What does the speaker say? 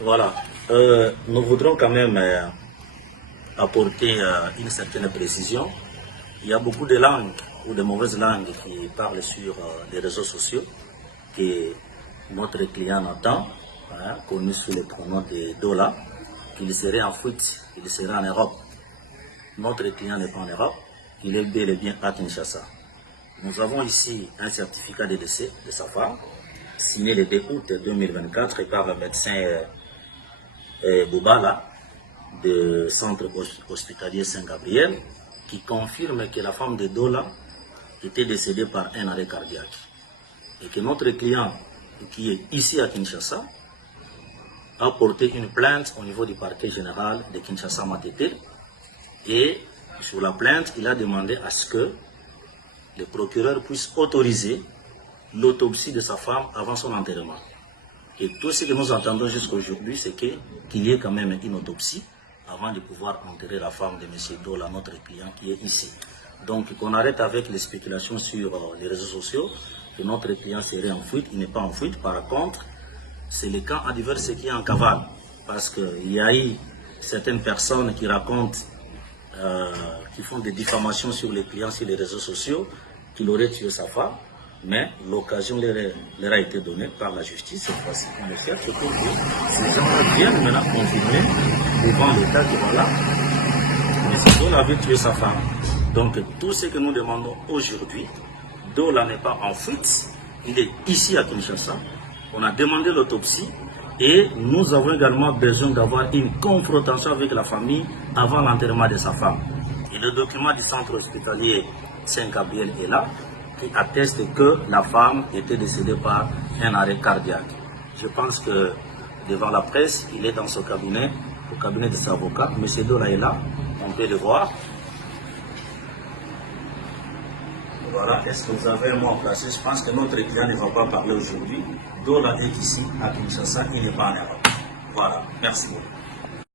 Voilà. Nous voudrons quand même apporter une certaine précision. Il y a beaucoup de langues ou de mauvaises langues qui parlent sur les réseaux sociaux que notre client entend, connu sous le pronom de Dola, qu'il serait en fuite, qu'il serait en Europe. Notre client n'est pas en Europe, il est bel et bien à Kinshasa. Nous avons ici un certificat de décès de sa femme, signé le 2 août 2024 par le médecin Boubala du centre hospitalier Saint-Gabriel, qui confirme que la femme de Dola était décédée par un arrêt cardiaque. Et que notre client, qui est ici à Kinshasa, a porté une plainte au niveau du parquet général de Kinshasa Matete. Et sur la plainte, il a demandé à ce que le procureur puisse autoriser l'autopsie de sa femme avant son enterrement. Et tout ce que nous entendons jusqu'à aujourd'hui, c'est qu'il y ait quand même une autopsie avant de pouvoir enterrer la femme de M. Dola, notre client qui est ici. Donc qu'on arrête avec les spéculations sur les réseaux sociaux, que notre client serait en fuite. Il n'est pas en fuite. Par contre, c'est le camp adverse qui est en cavale. Parce qu'il y a eu certaines personnes qui racontent, qui font des diffamations sur les clients sur les réseaux sociaux, qu'il aurait tué sa femme. Mais l'occasion leur a été donnée par la justice. Cette fois-ci, on le fait, surtout que ces gens viennent maintenant confirmer devant l'État que voilà, M. Dola avait tué sa femme. Donc tout ce que nous demandons aujourd'hui, Dola n'est pas en fuite, il est ici à Kinshasa. On a demandé l'autopsie et nous avons également besoin d'avoir une confrontation avec la famille avant l'enterrement de sa femme. Et le document du centre hospitalier Saint-Gabriel est là, qui atteste que la femme était décédée par un arrêt cardiaque. Je pense que devant la presse, il est dans son cabinet, au cabinet de ses avocats. M. Dola est là, on peut le voir. Voilà, est-ce que vous avez un mot à placer? Je pense que notre client ne va pas parler aujourd'hui. Dola est ici, à Kinshasa, il n'est pas en Europe. Voilà, merci beaucoup.